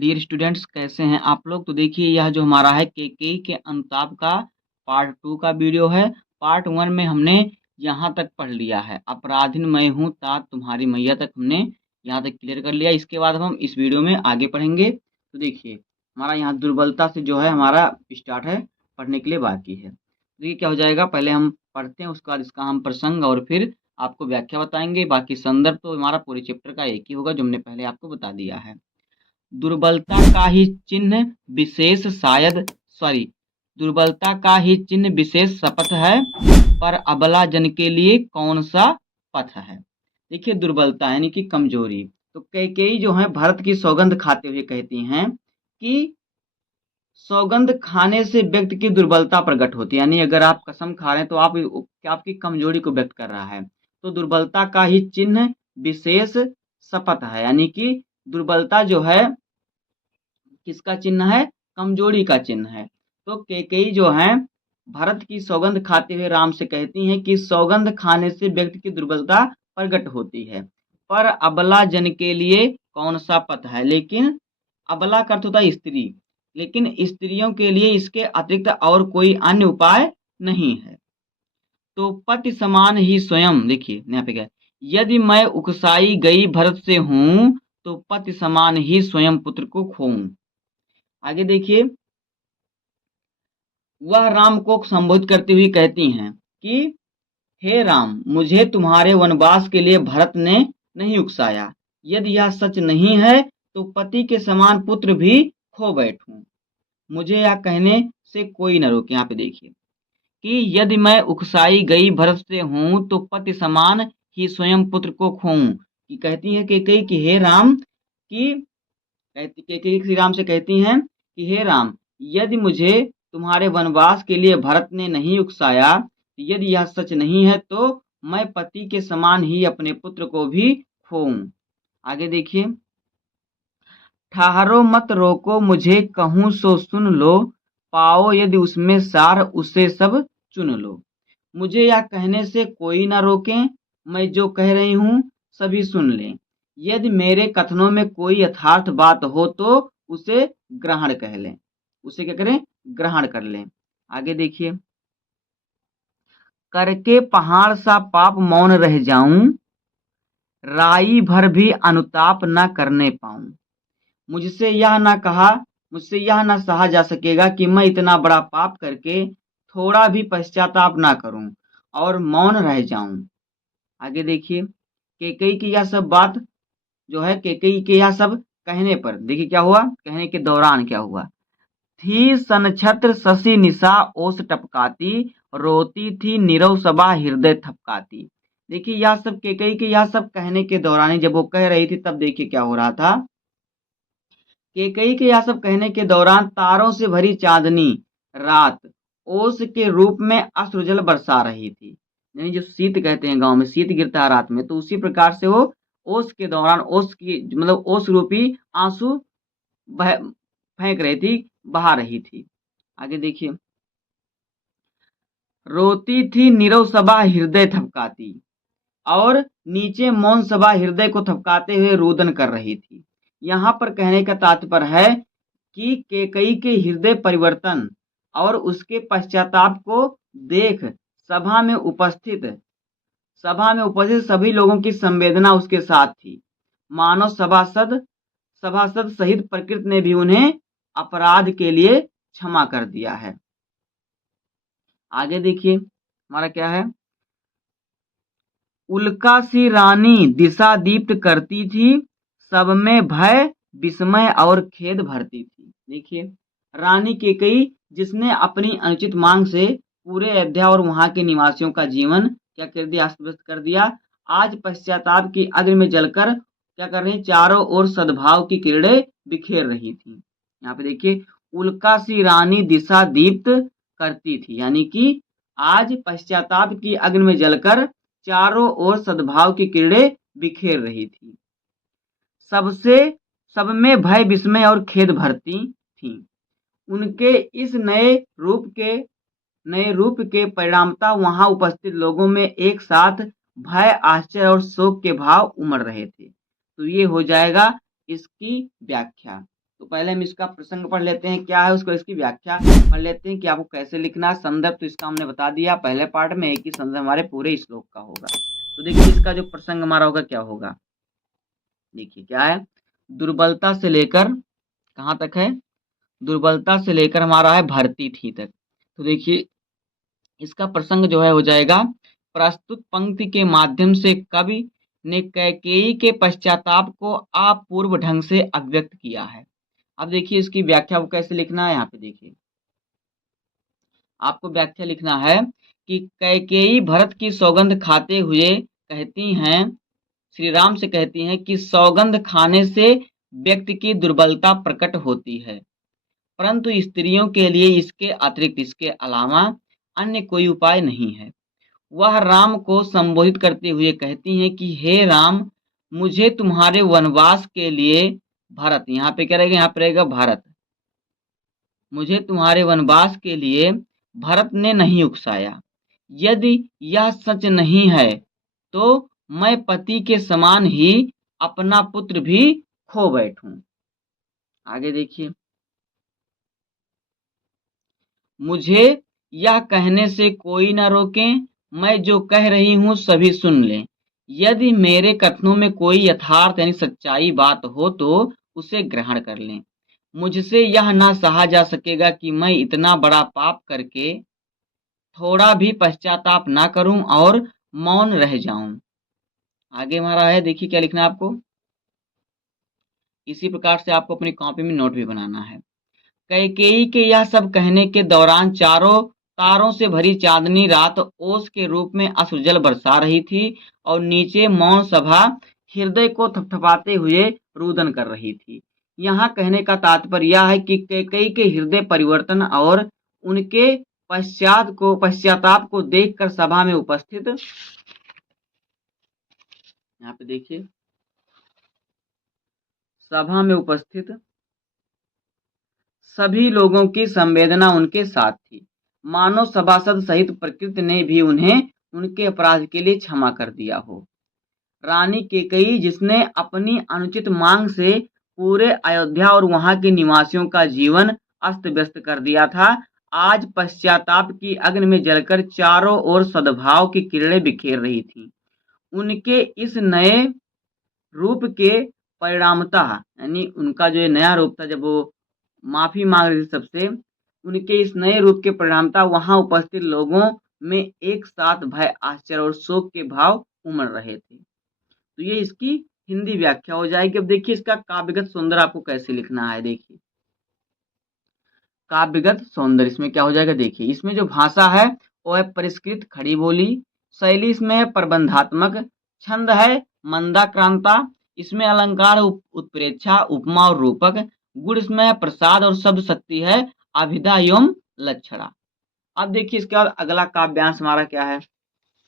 Dear students, कैसे हैं आप लोग। तो देखिए, यह जो हमारा है केकेई के अनुताप का पार्ट 2 का वीडियो है। पार्ट 1 में हमने यहाँ तक पढ़ लिया है, अपराधिन मैं हूँ तात तुम्हारी मैया तक हमने यहाँ तक क्लियर कर लिया। इसके बाद हम इस वीडियो में आगे पढ़ेंगे। तो देखिए, हमारा यहाँ दुर्बलता से जो है हमारा स्टार्ट है, पढ़ने के लिए बाकी है। तो ये क्या हो जाएगा, पहले हम पढ़ते हैं, उसके बाद इसका हम प्रसंग और फिर आपको व्याख्या बताएंगे। बाकी संदर्भ तो हमारा पूरे चैप्टर का एक ही होगा, जो हमने पहले आपको बता दिया है। दुर्बलता का ही चिन्ह विशेष शायद सॉरी दुर्बलता का ही चिन्ह विशेष शपथ है, पर अबला जन के लिए कौन सा पथ है। देखिए, दुर्बलता यानी कि कमजोरी। तो कैकेयी जो है भरत की सौगंध खाते हुए कहती हैं कि सौगंध खाने से व्यक्ति की दुर्बलता प्रकट होती है, यानी अगर आप कसम खा रहे हैं तो आपकी कमजोरी को व्यक्त कर रहा है। तो दुर्बलता का ही चिन्ह विशेष शपथ है, यानी कि दुर्बलता जो है किसका चिन्ह है, कमजोरी का चिन्ह है। तो कैकेयी जो है भरत की सौगंध खाते हुए राम से कहती हैं कि सौगंध खाने से व्यक्ति की दुर्बलता प्रकट होती है, पर अबला जन के लिए कौन सा पथ है। लेकिन अबला का अर्थ होता है स्त्री, लेकिन स्त्रियों के लिए इसके अतिरिक्त और कोई अन्य उपाय नहीं है। तो पति समान ही स्वयं, देखिए यहाँ पे क्या है, यदि मैं उकसाई गई भरत से हूं तो पति समान ही स्वयं पुत्र को खोऊं। आगे देखिए, वह राम को संबोधित करती हुई कहती हैं कि हे राम, मुझे तुम्हारे वनवास के लिए भरत ने नहीं उकसाया। यदि यह सच नहीं है तो पति के समान पुत्र भी खो बैठूं। मुझे यह कहने से कोई न रोके। यहाँ पे देखिए कि यदि मैं उकसाई गई भरत से हूं तो पति समान ही स्वयं पुत्र को खोऊं। कि कहती है कि हे राम, कि श्री राम से कहती हैं कि हे राम, यदि मुझे तुम्हारे वनवास के लिए भरत ने नहीं उकसाया, यदि यह सच नहीं है तो मैं पति के समान ही अपने पुत्र को भी खोऊं। आगे देखिए, ठहरो मत रोको मुझे कहूं सो सुन लो, पाओ यदि उसमें सार उसे सब चुन लो। मुझे यह कहने से कोई ना रोके, मैं जो कह रही हूं सभी सुन लें। यदि मेरे कथनों में कोई यथार्थ बात हो तो उसे ग्रहण कह लें, उसे क्या करें, ग्रहण कर लें। आगे देखिए, करके पहाड़ सा पाप मौन रह जाऊं, राई भर भी अनुताप न करने पाऊं। मुझसे यह ना सहा जा सकेगा कि मैं इतना बड़ा पाप करके थोड़ा भी पश्चाताप ना करूं और मौन रह जाऊं। आगे देखिए, कैकेयी की यह सब बात जो है, कैकेयी के यह सब कहने पर देखिए क्या हुआ, कहने के दौरान क्या हुआ। थी सनछत्र शशि निशा ओस टपकाती, रोती थी नीरव सबा हृदय थपकाती। देखिए, यह सब कैकेयी के यह सब कहने के दौरान, जब वो कह रही थी तब देखिए क्या हो रहा था। कैकेयी के यह सब कहने के दौरान तारों से भरी चांदनी रात ओस के रूप में अश्रुजल बरसा रही थी। यानी जो शीत कहते हैं, गांव में शीत गिरता है रात में, तो उसी प्रकार से वो ओस के दौरान ओस की मतलब ओस रूपी आंसू फेंक रही थी, बहा रही थी। आगे देखिए, रोती थी नीरव सभा हृदय थपकाती, और नीचे मौन सभा हृदय को थपकाते हुए रोदन कर रही थी। यहाँ पर कहने का तात्पर्य है कि कैकेयी के हृदय परिवर्तन और उसके पश्चाताप को देख सभा में उपस्थित सभी लोगों की संवेदना उसके साथ थी। मानव सभासद सहित प्रकृति ने भी उन्हें अपराध के लिए क्षमा कर दिया है। आगे देखिए, हमारा क्या है, उल्का सी रानी दिशा दीप्त करती थी, सब में भय विस्मय और खेद भरती थी। देखिए, रानी कैकेयी जिसने अपनी अनुचित मांग से पूरे अयोध्या और वहां के निवासियों का जीवन क्या कर दिया, अस्त व्यस्त कर दिया, आज पश्चाताप की अग्नि में जलकर क्या कर रही, चारों ओर सद्भाव की किरणें बिखेर रही थी। यहाँ पे देखिए, उल्का सी रानी दिशा दीप्त करती थी, यानी कि आज पश्चाताप की अग्नि में जलकर चारों ओर सद्भाव की किरणें बिखेर रही थी। सब में भय विस्मय और खेद भरती थी। उनके इस नए रूप के परिणामता वहां उपस्थित लोगों में एक साथ भय, आश्चर्य और शोक के भाव उमड़ रहे थे। तो ये हो जाएगा इसकी व्याख्या। तो पहले हम इसका प्रसंग पढ़ लेते हैं, क्या है उसको, इसकी व्याख्या पढ़ लेते हैं कि आपको कैसे लिखना है। संदर्भ तो इसका हमने बता दिया पहले पार्ट में, एक ही संदर्भ हमारे पूरे श्लोक का होगा। तो देखिए इसका जो प्रसंग हमारा होगा क्या होगा, देखिए क्या है, दुर्बलता से लेकर कहाँ तक है, दुर्बलता से लेकर हमारा है भर्ती थी तक। तो देखिए इसका प्रसंग जो है हो जाएगा, प्रस्तुत पंक्ति के माध्यम से कवि ने कैकेयी के पश्चाताप को अपूर्व ढंग से अभिव्यक्त किया है। अब देखिए इसकी व्याख्या को कैसे लिखना है, यहाँ पे देखिए आपको व्याख्या लिखना है कि कैकेयी भरत की सौगंध खाते हुए कहती हैं, श्री राम से कहती हैं कि सौगंध खाने से व्यक्ति की दुर्बलता प्रकट होती है, परंतु स्त्रियों के लिए इसके अतिरिक्त, इसके अलावा अन्य कोई उपाय नहीं है। वह राम को संबोधित करते हुए कहती हैं कि हे राम, मुझे तुम्हारे वनवास के लिए भरत, यहाँ पे क्या रहेगा, यहाँ पे रहेगा भारत, मुझे तुम्हारे वनवास के लिए भरत ने नहीं उकसाया। यदि यह सच नहीं है तो मैं पति के समान ही अपना पुत्र भी खो बैठूं। आगे देखिए, मुझे यह कहने से कोई न रोके, मैं जो कह रही हूँ सभी सुन लें। यदि मेरे कथनों में कोई यथार्थ यानी सच्चाई बात हो तो उसे ग्रहण कर लें। मुझसे यह ना सहा जा सकेगा कि मैं इतना बड़ा पाप करके थोड़ा भी पश्चाताप ना करूं और मौन रह जाऊं। आगे हमारा है, देखिए क्या लिखना है आपको, इसी प्रकार से आपको अपनी कॉपी में नोट भी बनाना है। कैकेयी के यह सब कहने के दौरान चारों तारों से भरी चांदनी रात ओस के रूप में अश्रुजल बरसा रही थी और नीचे मौन सभा हृदय को थपथपाते हुए रुदन कर रही थी। यहाँ कहने का तात्पर्य यह है कि कैकेयी के हृदय परिवर्तन और उनके पश्चाताप को देखकर सभा में उपस्थित, यहाँ पे देखिए, सभा में उपस्थित सभी लोगों की संवेदना उनके साथ थी, मानो सभासद सहित प्रकृति ने भी उन्हें उनके अपराध के लिए क्षमा कर दिया हो। रानी कैकेयी, जिसने अपनी अनुचित मांग से पूरे अयोध्या और वहां के निवासियों का जीवन अस्त व्यस्त कर दिया था, आज पश्चाताप की अग्नि में जलकर चारों ओर सद्भाव की किरणें बिखेर रही थीं। उनके इस नए रूप के परिणामतः, यानी उनका जो ये नया रूप था जब वो माफी मांग रही थी सबसे, उनके इस नए रूप के परिणामतः वहां उपस्थित लोगों में एक साथ भय, आश्चर्य और शोक के भाव उमड़ रहे थे। तो ये इसकी हिंदी व्याख्या हो जाएगी। अब देखिए इसका काव्यगत सौंदर्य आपको कैसे लिखना है, देखिए काव्यगत सौंदर्य इसमें क्या हो जाएगा, देखिए इसमें जो भाषा है वो है परिष्कृत खड़ी बोली, शैली इसमें है प्रबंधात्मक, छंद है मंदाक्रांता, इसमें अलंकार उत्प्रेक्षा, उपमा और रूपक, गुण इसमें है प्रसाद और शब्द शक्ति है अभिधा एवं लक्षणा। अब देखिए इसके बाद अगला काव्यांश हमारा क्या है,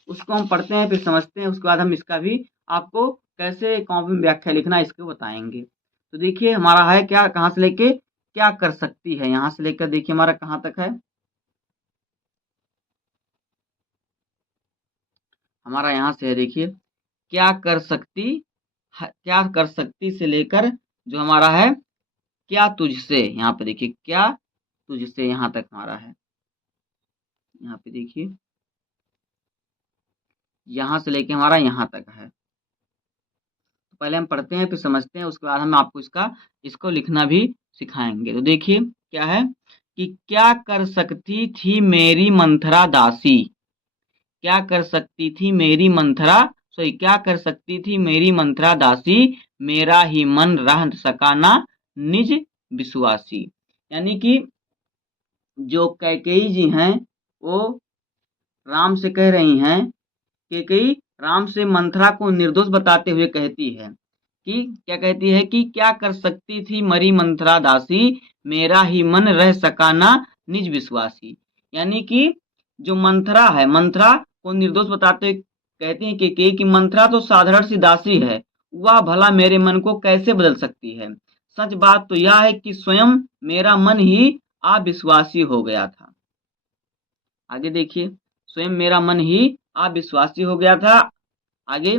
उसको हम पढ़ते हैं फिर समझते हैं, उसके बाद हम इसका भी आपको कैसे कॉपी में व्याख्या लिखना है इसको बताएंगे। तो देखिए हमारा है क्या, कहाँ से लेके क्या कर सकती है, यहाँ से लेकर देखिए हमारा कहाँ तक है, हमारा यहाँ से है देखिए क्या कर सकती, क्या कर सकती से लेकर जो हमारा है क्या तुझसे, यहाँ पे देखिए क्या तुझसे यहाँ तक हमारा है, यहाँ पे देखिए यहाँ से लेके हमारा यहाँ तक है। तो पहले हम पढ़ते हैं फिर समझते हैं, उसके बाद हम आपको इसको लिखना भी सिखाएंगे। तो देखिए क्या है कि क्या कर सकती थी मेरी मंथरा दासी, क्या कर सकती थी मेरी मंथरा, सॉरी क्या कर सकती थी मेरी मंथरा दासी, मेरा ही मन रह सका ना निज विश्वासी। यानी कि जो कैकेयी जी हैं वो राम से कह रही हैं, कैकेयी राम से मंथरा को निर्दोष बताते हुए कहती है कि क्या कहती है कि क्या कर सकती थी मरी मंथरा दासी, मेरा ही मन रह सका ना निज विश्वासी। यानी कि जो मंथरा है, मंथरा को निर्दोष बताते हुए कहती है कि मंथरा तो साधारण सी दासी है, वह भला मेरे मन को कैसे बदल सकती है। सच बात तो यह है कि स्वयं मेरा मन ही अविश्वासी हो गया था। आगे देखिए, स्वयं मेरा मन ही अविश्वासी हो गया था। आगे,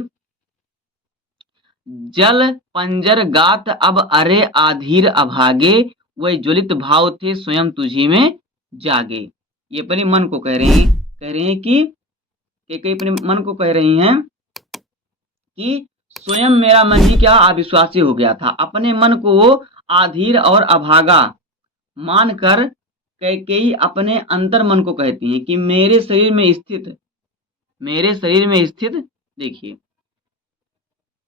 जल पंजर गात अब अरे आधीर अभागे, वह ज्वलित भाव थे स्वयं तुझी में जागे। ये अपने मन को कह रहे हैं कि कई अपने मन को कह रही हैं कि स्वयं मेरा मन ही क्या अविश्वासी हो गया था। अपने मन को वो आधीर और अभागा मानकर कैकेयी अपने अंतर मन को कहती हैं कि मेरे शरीर में स्थित देखिए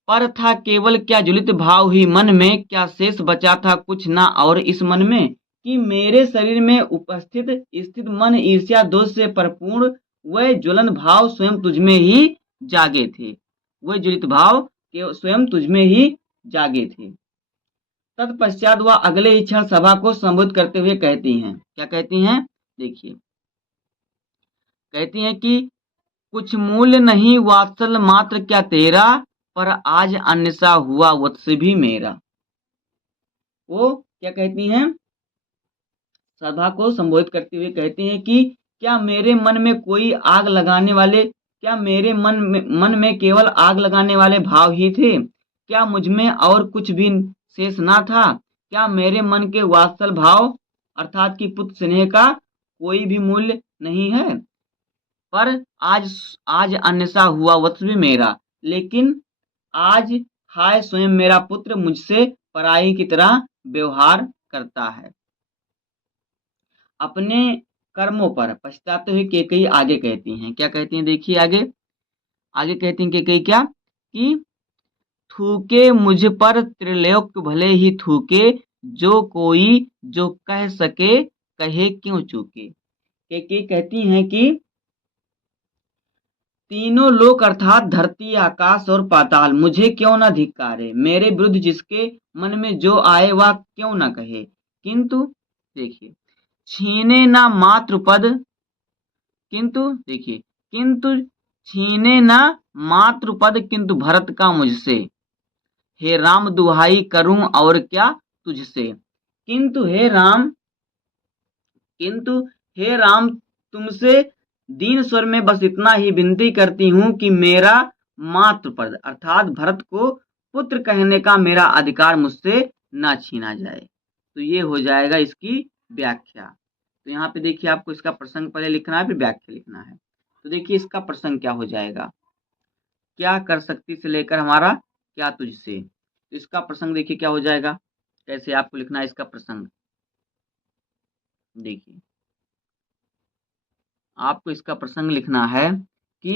पर था केवल क्या ज्वलित भाव ही मन में, क्या शेष बचा था कुछ ना और इस मन में, कि मेरे शरीर में उपस्थित स्थित मन ईर्ष्या दोष से परिपूर्ण वह ज्वलन भाव स्वयं तुझमें ही जागे थे। वह ज्वलित भाव के स्वयं तुझमें ही जागे थे। तत्पश्चात वह अगले ही क्षण सभा को संबोधित करते हुए कहती हैं, क्या कहती हैं देखिए, कहती हैं कि कुछ मूल्य नहीं वात्सल मात्र क्या तेरा, पर आज अन्यसा हुआ वत्स भी मेरा। वो क्या कहती हैं, सभा को संबोधित करते हुए कहती हैं कि क्या मेरे मन में कोई आग लगाने वाले, क्या मेरे मन में केवल आग लगाने वाले भाव ही थे, क्या मुझ में और कुछ भी शेष ना था, क्या मेरे मन के वात्सल भाव अर्थात कि पुत्र स्नेह का कोई भी मूल्य नहीं है, पर आज अन्यसा हुआ वत्स भी मेरा, लेकिन आज हाय स्वयं मेरा पुत्र मुझसे पराई की तरह व्यवहार करता है। अपने कर्मों पर पछताते हुए केकई आगे कहती हैं, क्या कहती हैं देखिए आगे कहती हैं केकई क्या कि थूके मुझ पर त्रिलोक भले ही थूके, जो कोई जो कह सके कहे क्यों चूके। केकई कहती हैं कि तीनों लोक अर्थात धरती आकाश और पाताल मुझे क्यों न धिक्कारे, मेरे विरुद्ध जिसके मन में जो आए वह क्यों न कहे, किंतु देखिए छीने ना मातृ पद, किंतु देखिए किंतु छीने ना मातृ पद, किंतु भरत का मुझसे, हे राम दुहाई करूं और क्या तुझसे, किंतु हे राम तुमसे दीन स्वर में बस इतना ही विनती करती हूं कि मेरा मातृ पद अर्थात भरत को पुत्र कहने का मेरा अधिकार मुझसे ना छीना जाए। तो ये हो जाएगा इसकी व्याख्या। तो यहाँ पे देखिए आपको इसका प्रसंग पहले लिखना है फिर व्याख्या लिखना है। तो देखिए इसका प्रसंग क्या हो जाएगा, क्या कर सकती से लेकर हमारा क्या तुझसे। तो इसका प्रसंग देखिए क्या हो जाएगा, कैसे आपको लिखना है इसका प्रसंग। देखिए आपको इसका प्रसंग लिखना है कि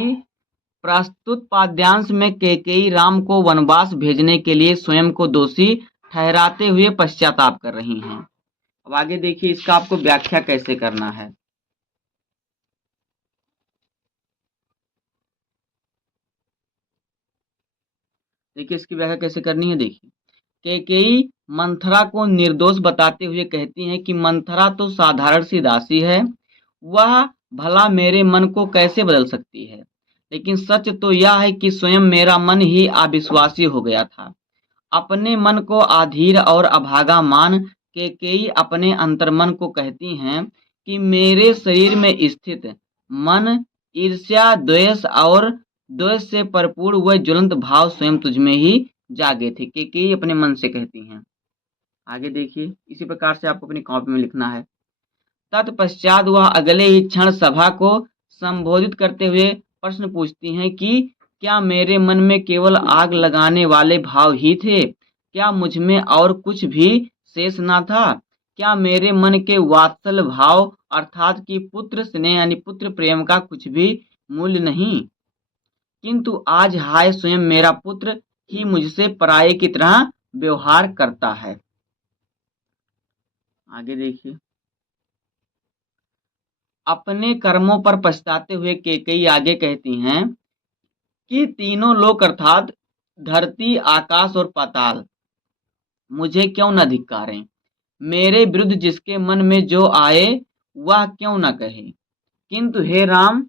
प्रस्तुत पाद्यांश में कैकेयी राम को वनवास भेजने के लिए स्वयं को दोषी ठहराते हुए पश्चाताप कर रही हैं। अब आगे देखिए इसका आपको व्याख्या कैसे करना है। देखिए इसकी व्याख्या कैसे करनी है। देखिए कैकेयी मंथरा को निर्दोष बताते हुए कहती हैं कि मंथरा तो साधारण सी दासी है, वह भला मेरे मन को कैसे बदल सकती है, लेकिन सच तो यह है कि स्वयं मेरा मन ही अविश्वासी हो गया था। अपने मन को अधीर और अभागा मान कैकेयी अपने अंतर्मन को कहती हैं कि मेरे शरीर में स्थित मन ईर्ष्या द्वेष और द्वेष से परिपूर्ण वह ज्वलंत भाव स्वयं तुझमें ही जागे थे। कैकेयी अपने मन से कहती हैं। आगे देखिए इसी प्रकार से आपको अपनी कॉपी में लिखना है। तत्पश्चात वह अगले ही क्षण सभा को संबोधित करते हुए प्रश्न पूछती हैं कि क्या मेरे मन में केवल आग लगाने वाले भाव ही थे, क्या मुझ में और कुछ भी शेष ना था, क्या मेरे मन के वात्सल भाव अर्थात कि पुत्र स्नेह यानी पुत्र प्रेम का कुछ भी मूल्य नहीं, किंतु आज हाय स्वयं मेरा पुत्र ही मुझसे पराये की तरह व्यवहार करता है। आगे देखिए अपने कर्मों पर पछताते हुए कैकेयी आगे कहती हैं कि तीनों लोक अर्थात धरती आकाश और पाताल मुझे क्यों न धिक्कारें, मेरे विरुद्ध जिसके मन में जो आए वह क्यों न कहे, किंतु हे राम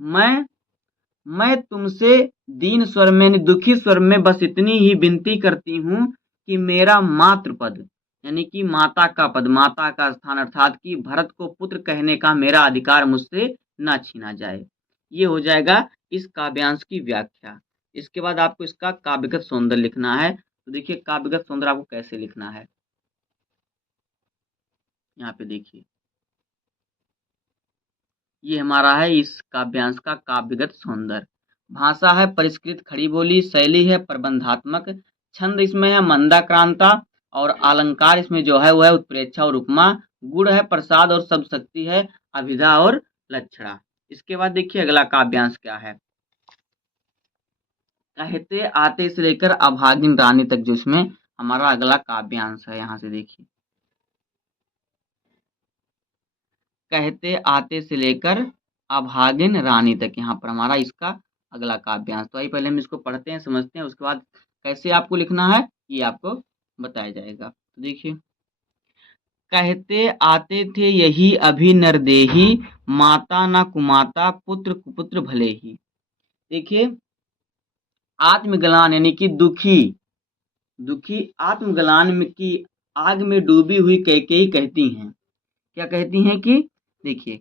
मैं तुमसे दीन स्वर में दुखी स्वर में बस इतनी ही विनती करती हूँ कि मेरा मातृ पद यानी कि माता का पद, माता का स्थान अर्थात कि भरत को पुत्र कहने का मेरा अधिकार मुझसे ना छीना जाए। ये हो जाएगा इस काव्यांश की व्याख्या। इसके बाद आपको इसका काव्यगत सौंदर्य लिखना है। तो देखिए काव्यगत सौंदर्य आपको कैसे लिखना है, यहाँ पे देखिए ये हमारा है इस काव्यांश का काव्यगत सौंदर्य। भाषा है परिष्कृत खड़ी बोली, शैली है प्रबंधात्मक, छंद इसमें है मंदाक्रांता, और अलंकार इसमें जो है वह है उत्प्रेक्षा और उपमा, गुण है प्रसाद और शब्द शक्ति है अभिधा और लक्षणा। इसके बाद देखिए अगला काव्यांश क्या है, कहते आते से लेकर अभागिन रानी तक, जो इसमें हमारा अगला काव्यांश है। यहाँ से देखिए कहते आते से लेकर अभागिन रानी तक, यहाँ पर हमारा इसका अगला काव्यांश। तो आइए पहले हम इसको पढ़ते हैं, समझते हैं, उसके बाद कैसे आपको लिखना है ये आपको बताया जाएगा। तो देखिए कहते आते थे यही अभी नरदेही, माता न कुमाता पुत्र कुपुत्र भले ही। देखिए आत्मग्लान यानी कि दुखी दुखी आत्मग्लान में की आग में डूबी हुई कैकेयी कहती हैं, क्या कहती हैं कि देखिए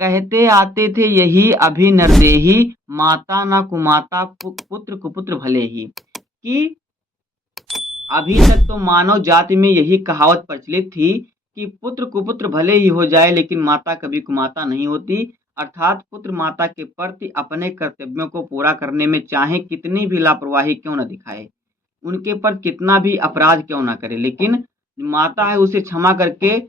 कहते आते थे यही अभी नरदेही, माता न कुमाता पुत्र कुपुत्र भले ही, कि अभी तक तो मानव जाति में यही कहावत प्रचलित थी कि पुत्र कुपुत्र भले ही हो जाए लेकिन माता कभी कुमाता नहीं होती, अर्थात पुत्र माता के प्रति अपने कर्तव्यों को पूरा करने में चाहे कितनी भी लापरवाही क्यों न दिखाए, उनके पर कितना भी अपराध क्यों ना करे, लेकिन माता है उसे क्षमा करके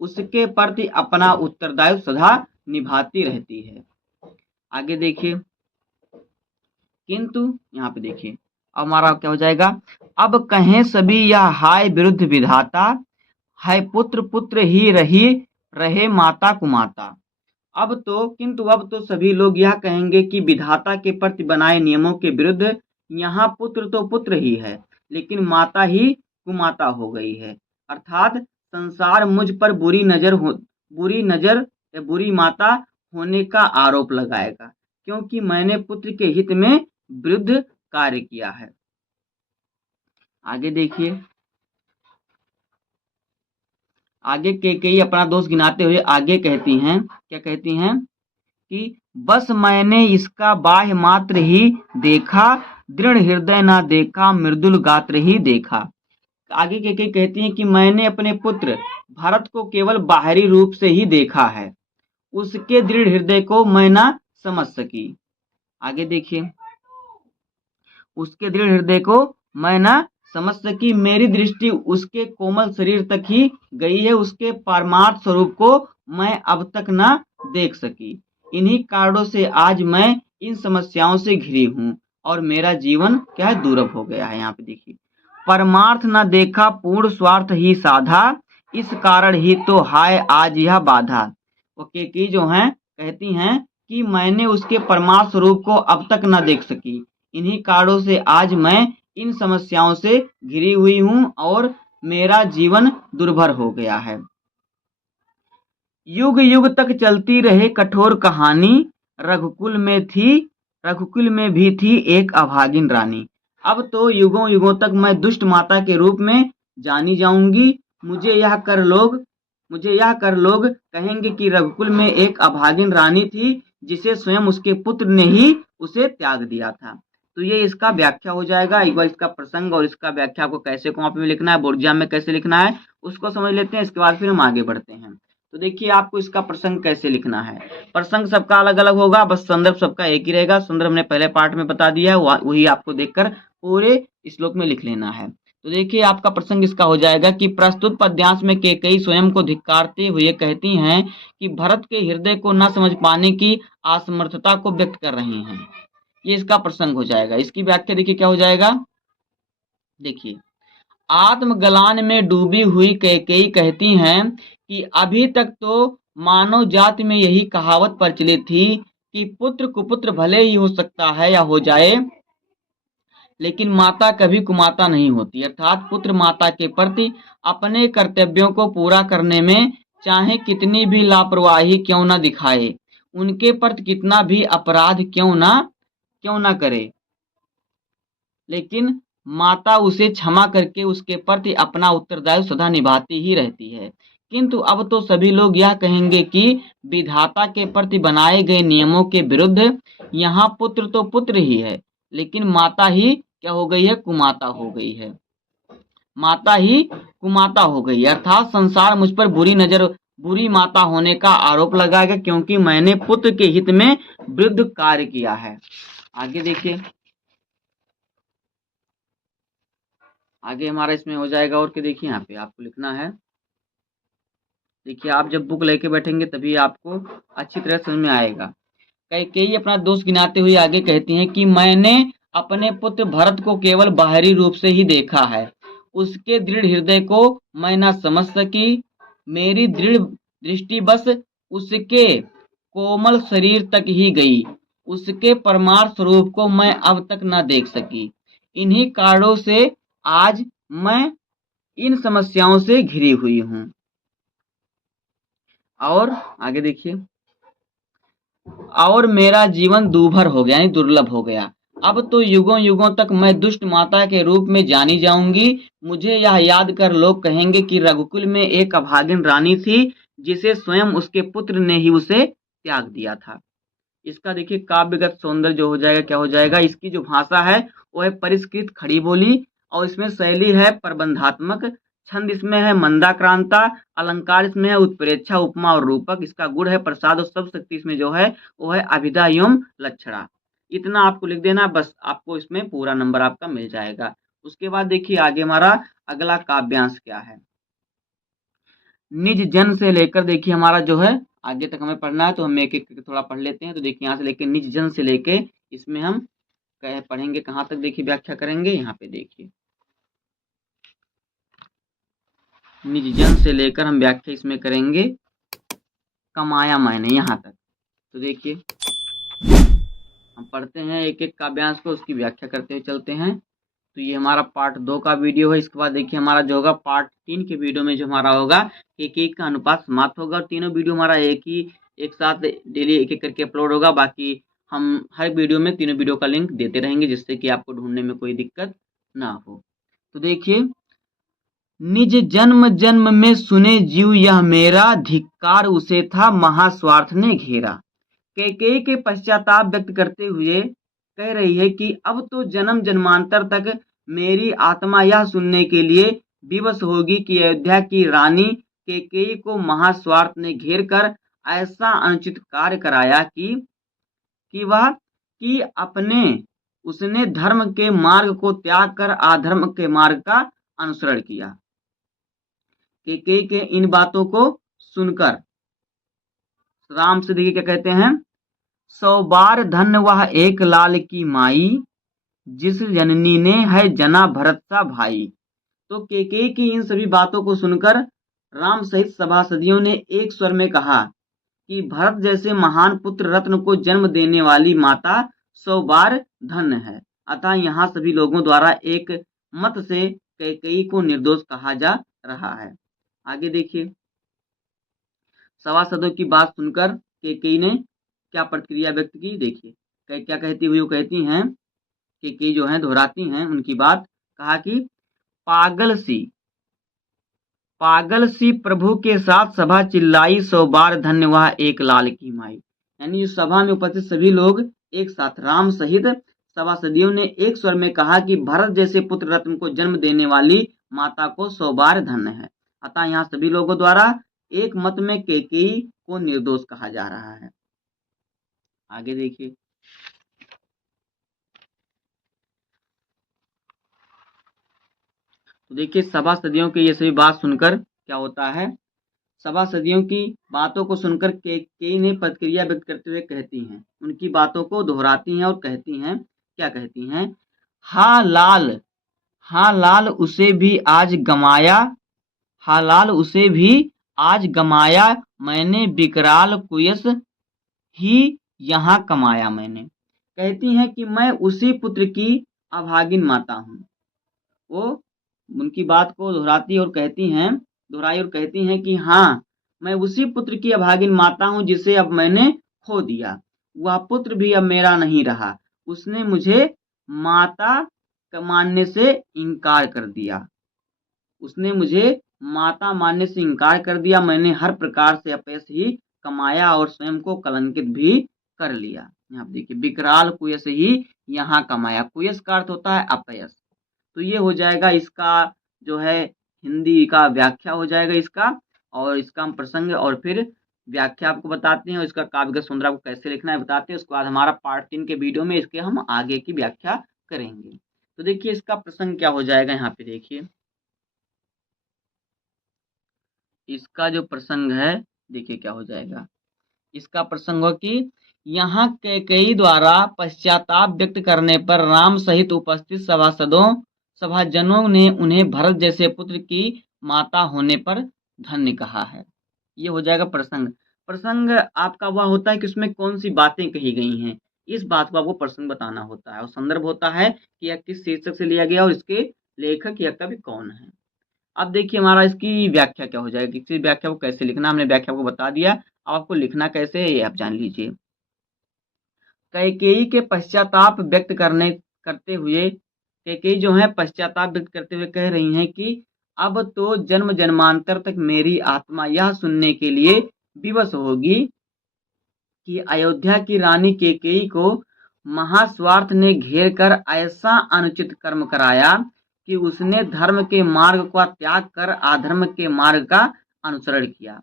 उसके प्रति अपना उत्तरदायित्व सदा निभाती रहती है। आगे देखिए किंतु यहाँ पे देखिए अब हमारा क्या हो जाएगा, अब कहें सभी यह हाय विरुद्ध विधाता, है पुत्र पुत्र ही रहे माता कुमाता। अब तो किंतु अब तो सभी लोग यह कहेंगे कि विधाता के प्रति बनाए नियमों के विरुद्ध यहाँ पुत्र तो पुत्र ही है लेकिन माता ही कुमाता हो गई है, अर्थात संसार मुझ पर बुरी नजर या बुरी माता होने का आरोप लगाएगा क्योंकि मैंने पुत्र के हित में विरुद्ध कार्य किया है। आगे देखिए आगे कैकेयी अपना दोष गिनाते हुए आगे कहती हैं, क्या कहती हैं कि बस मैंने इसका बाह्य मात्र ही देखा, दृढ़ हृदय ना देखा, मृदुल गात्र ही देखा। आगे कैकेयी कहती हैं कि मैंने अपने पुत्र भरत को केवल बाहरी रूप से ही देखा है, उसके दृढ़ हृदय को मैं ना समझ सकी। आगे देखिए उसके दृढ़ हृदय को मैं ना समझ सकी, मेरी दृष्टि उसके कोमल शरीर तक ही गई है, उसके पारमार्थ स्वरूप को मैं अब तक ना देख सकी। इन्हीं कारणों से आज मैं इन समस्याओं से घिरी हूँ और मेरा जीवन क्या है दुर्लभ हो गया है। यहाँ पे देखिए परमार्थ न देखा पूर्ण स्वार्थ ही साधा, इस कारण ही तो हाय आज यह बाधा। वो कैकेयी जो हैं कहती हैं कि मैंने उसके परमार्थ स्वरूप को अब तक न देख सकी, इन्हीं कारणों से आज मैं इन समस्याओं से घिरी हुई हूँ और मेरा जीवन दुर्भर हो गया है। युग युग तक चलती रहे कठोर कहानी, रघुकुल में भी थी एक अभागिन रानी। अब तो युगों युगों तक मैं दुष्ट माता के रूप में जानी जाऊंगी, मुझे यह कर लोग कहेंगे कि रघुकुल में एक अभागिन रानी थी जिसे स्वयं उसके पुत्र ने ही उसे त्याग दिया था। तो ये इसका व्याख्या हो जाएगा। एक बार इसका प्रसंग और इसका व्याख्या को कैसे कॉपी में लिखना है, बोर्ड एग्जाम में कैसे लिखना है उसको समझ लेते हैं, इसके बाद फिर हम आगे बढ़ते हैं। तो देखिए आपको इसका प्रसंग कैसे लिखना है, प्रसंग सबका अलग अलग होगा, बस संदर्भ सबका एक ही रहेगा। संदर्भ हमने पहले पार्ट में बता दिया है, वही आपको देखकर पूरे श्लोक में लिख लेना है। तो देखिए आपका प्रसंग इसका हो जाएगा कि प्रस्तुत पद्यांश में कैकेयी स्वयं को धिक्कारते हुए कहती हैं कि भरत के हृदय को न समझ पाने की असमर्थता को व्यक्त कर रही हैं। ये इसका प्रसंग हो जाएगा। इसकी व्याख्या देखिए क्या हो जाएगा, देखिए आत्मग्लान में डूबी हुई कैकेयी कहती हैं कि अभी तक तो मानव जाति में यही कहावत प्रचलित थी कि पुत्र कुपुत्र भले ही हो सकता है या हो जाए लेकिन माता कभी कुमाता नहीं होती, अर्थात पुत्र माता के प्रति अपने कर्तव्यों को पूरा करने में चाहे कितनी भी लापरवाही क्यों न दिखाए, उनके प्रति कितना भी अपराध क्यों ना करे, लेकिन माता उसे क्षमा करके उसके प्रति अपना उत्तरदायित्व सदा निभाती ही रहती है। किंतु अब तो सभी लोग यह कहेंगे कि विधाता के प्रति बनाए गए नियमों के विरुद्ध यहाँ पुत्र तो पुत्र ही है लेकिन माता ही क्या हो गई है, कुमाता हो गई है। माता ही कुमाता हो गई, अर्थात संसार मुझ पर बुरी माता होने का आरोप लगाएगा, क्योंकि मैंने पुत्र के हित में विरुद्ध कार्य किया है। आगे देखिए, आगे हमारा इसमें हो जाएगा और क्या, देखिए यहाँ पे आपको लिखना है। देखिए, आप जब बुक लेके बैठेंगे तभी आपको अच्छी तरह समझ में आएगा। कैकेयी अपना दोष गिनाते हुए आगे कहती हैं कि मैंने अपने पुत्र भरत को केवल बाहरी रूप से ही देखा है, उसके दृढ़ हृदय को मैं न समझ सकी। मेरी दृढ़ दृष्टि बस उसके कोमल शरीर तक ही गई, उसके परमार्थ स्वरूप को मैं अब तक न देख सकी। इन्हीं कारणों से आज मैं इन समस्याओं से घिरी हुई हूँ। और आगे देखिए, और मेरा जीवन दूभर हो गया, यानी दुर्लभ हो गया। अब तो युगों युगों तक मैं दुष्ट माता के रूप में जानी जाऊंगी। मुझे यह याद कर लोग कहेंगे कि रघुकुल में एक अभागिन रानी थी, जिसे स्वयं उसके पुत्र ने ही उसे त्याग दिया था। इसका देखिए काव्यगत सौंदर्य जो हो जाएगा, क्या हो जाएगा, इसकी जो भाषा है वो है परिष्कृत खड़ी बोली, और इसमें शैली है प्रबंधात्मक, छंद इसमें है मंदाक्रांता, अलंकार इसमें है उत्प्रेक्षा, उपमा और रूपक, इसका गुण है प्रसाद, और सब शक्ति इसमें जो है वो है अभिधा एवं लक्षणा। इतना आपको लिख देना, बस आपको इसमें पूरा नंबर आपका मिल जाएगा। उसके बाद देखिए आगे हमारा अगला काव्यांश क्या है। निज जन से लेकर, देखिए हमारा जो है आगे तक हमें पढ़ना है, तो हम एक एक करके थोड़ा पढ़ लेते हैं। तो देखिए यहाँ से लेके निज जन से लेके इसमें हम पढ़ेंगे कहाँ तक, देखिए व्याख्या करेंगे। यहाँ पे देखिए निज जन से लेकर हम व्याख्या इसमें करेंगे कमाया मैंने, यहाँ तक। तो देखिए हम पढ़ते हैं एक एक काव्यांश को, उसकी व्याख्या करते हुए चलते हैं। तो ये हमारा पार्ट 2 का वीडियो है। इसके बाद देखिए हमारा जो होगा पार्ट 3 के वीडियो में जो हमारा होगा एक का अनुपात समाप्त होगा, और तीनों वीडियो हमारा एक साथ डेली एक एक करके अपलोड होगा। बाकी हम हर वीडियो में तीनों वीडियो का लिंक देते रहेंगे, जिससे कि आपको ढूंढने में कोई दिक्कत ना हो। तो देखिए, निज जन्म जन्म में सुने जीव यह मेरा, धिक्कार उसे था महास्वार्थ ने घेरा। कैकेयी के पश्चाताप व्यक्त करते हुए कह रही है कि अब तो जन्म जन्मांतर तक मेरी आत्मा यह सुनने के लिए विवश होगी कि अयोध्या की रानी कैकेयी को महास्वार्थ ने घेर कर ऐसा अनुचित कार्य कराया कि वह कि अपने उसने धर्म के मार्ग को त्याग कर अधर्म के मार्ग का अनुसरण किया। कैकेयी के इन बातों को सुनकर राम से देखिए क्या कहते हैं, 100 बार धन्य वह एक लाल की माई, जिस जननी ने है जना भरत सा भाई। तो कैकेयी की इन सभी बातों को सुनकर राम सहित सभासदियों ने एक स्वर में कहा कि भरत जैसे महान पुत्र रत्न को जन्म देने वाली माता 100 बार धन्य है। अतः यहाँ सभी लोगों द्वारा एक मत से कैकेयी को निर्दोष कहा जा रहा है। आगे देखिए, सभासदों की बात सुनकर कैकेयी ने क्या प्रतिक्रिया व्यक्त की, देखिए क्या कहती हुई वो कहती हैं, कैकेयी जो है दोहराती हैं उनकी बात। कहा कि पागल सी प्रभु के साथ सभा चिल्लाई, 100 बार धन्य वह एक लाल की माई। यानी सभा में उपस्थित सभी लोग एक साथ राम सहित सभासदियों ने एक स्वर में कहा कि भरत जैसे पुत्र रत्न को जन्म देने वाली माता को 100 बार धन्य है। अतः यहाँ सभी लोगों द्वारा एक मत में कैकेयी को निर्दोष कहा जा रहा है। आगे देखिए, तो देखिए सभासदियों की ये सभी बात सुनकर क्या होता है, सभासदियों की बातों को सुनकर कैकेयी ने प्रतिक्रिया व्यक्त करते हुए कहती हैं, उनकी बातों को दोहराती हैं और कहती हैं, क्या कहती हैं, हाँ लाल उसे भी आज गमाया, हाँ लाल उसे भी आज गमाया, मैंने विकराल कुयस ही यहाँ कमाया मैंने। कहती हैं कि मैं उसी पुत्र की अभागिन माता हूँ। वो उनकी बात को दोहराई और कहती हैं कि हाँ, मैं उसी पुत्र की अभागिन माता हूँ जिसे अब मैंने खो दिया। वह पुत्र भी अब मेरा नहीं रहा, उसने मुझे माता मानने से इनकार कर दिया, मैंने हर प्रकार से अपयश ही कमाया और स्वयं को कलंकित भी कर लिया। यहाँ पे देखिए विकराल कुयस ही यहाँ कमाया। कुयस का अर्थ होता है अपयश। तो ये हो जाएगा इसका जो है हिंदी का व्याख्या हो जाएगा इसका, और इसका हम प्रसंग और फिर व्याख्या आपको बताते हैं, और इसका काव्यगत सौंदर्य आपको कैसे लिखना है बताते हैं। उसके बाद हमारा पार्ट 3 के वीडियो में इसके हम आगे की व्याख्या करेंगे। तो देखिए इसका प्रसंग क्या हो जाएगा, यहाँ पे देखिए इसका जो प्रसंग है देखिए क्या हो जाएगा। इसका प्रसंग हो कि यहाँ कैकेयी द्वारा पश्चाताप व्यक्त करने पर राम सहित उपस्थित सभाजनों ने उन्हें भरत जैसे पुत्र की माता होने पर धन्य कहा है। ये हो जाएगा प्रसंग। प्रसंग आपका वह होता है कि उसमें कौन सी बातें कही गई हैं, इस बात को आपको प्रसंग बताना होता है, और संदर्भ होता है कि यह किस शीर्षक से लिया गया और इसके लेखक या कवि कौन है। अब देखिए हमारा इसकी व्याख्या क्या हो जाएगी, किसी व्याख्या को कैसे लिखना, हमने व्याख्या को बता दिया। अब आपको लिखना कैसे है ये आप जान लीजिए। कैकेयी के पश्चाताप व्यक्त करते हुए कैकेयी जो है पश्चाताप व्यक्त करते हुए कह रही हैं कि अब तो जन्म जन्मांतर तक मेरी आत्मा यह सुनने के लिए विवश होगी कि अयोध्या की रानी कैकेयी को महास्वार्थ ने घेर कर ऐसा अनुचित कर्म कराया कि उसने धर्म के मार्ग का त्याग कर अधर्म के मार्ग का अनुसरण किया।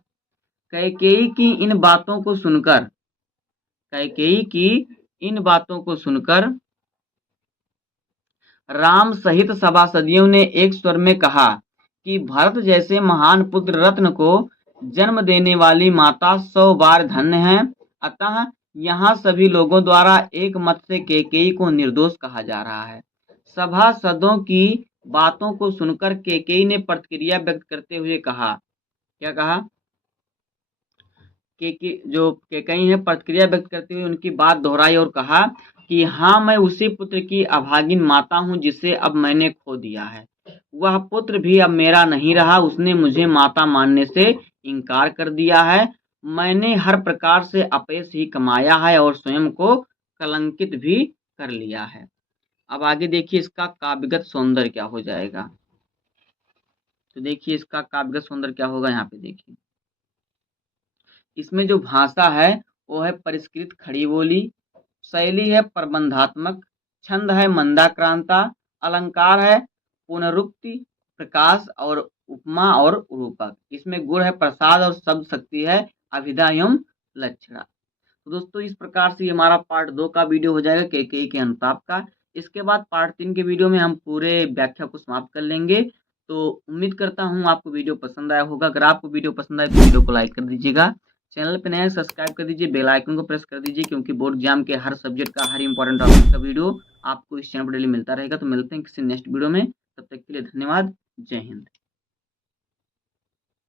कैकेयी की इन बातों को सुनकर कैकेयी की इन बातों को सुनकर राम सहित सभासदियों ने एक स्वर में कहा कि भरत जैसे महान पुत्र रत्न को जन्म देने वाली माता 100 बार धन्य है। अतः यहाँ सभी लोगों द्वारा एक मत से कैकेयी को निर्दोष कहा जा रहा है। सभासदों की बातों को सुनकर कैकेयी ने प्रतिक्रिया व्यक्त करते हुए कहा, क्या कहा कि जो कैकेयी है प्रतिक्रिया व्यक्त करते हुए उनकी बात दोहराई और कहा कि हाँ मैं उसी पुत्र की अभागिन माता हूँ जिसे अब मैंने खो दिया है। वह पुत्र भी अब मेरा नहीं रहा, उसने मुझे माता मानने से इनकार कर दिया है। मैंने हर प्रकार से अपयश ही कमाया है और स्वयं को कलंकित भी कर लिया है। अब आगे देखिए इसका काव्यगत सौंदर्य क्या हो जाएगा। तो देखिए इसका काव्यगत सौंदर्य क्या होगा, यहाँ पे देखिए इसमें जो भाषा है वो है परिष्कृत खड़ी बोली, शैली है प्रबंधात्मक, छंद है मंदाक्रांता, अलंकार है पुनरुक्ति, प्रकाश और उपमा और रूपक। इसमें गुण है प्रसाद और शब्द शक्ति है अभिधा एवं लक्षणा। तो दोस्तों इस प्रकार से हमारा पार्ट 2 का वीडियो हो जाएगा कैकेयी के अनुताप का। इसके बाद पार्ट 3 के वीडियो में हम पूरे व्याख्या को समाप्त कर लेंगे। तो उम्मीद करता हूँ आपको वीडियो पसंद आया होगा। अगर आपको वीडियो पसंद आए तो वीडियो को लाइक कर दीजिएगा, चैनल पे नए सब्सक्राइब कर दीजिए, बेल आइकन को प्रेस कर दीजिए, क्योंकि बोर्ड एग्जाम के हर सब्जेक्ट का हर इंपॉर्टेंट टॉपिक का वीडियो आपको इस चैनल पर डेली मिलता रहेगा। तो मिलते हैं किसी नेक्स्ट वीडियो में, तब तक के लिए धन्यवाद। जय हिंद।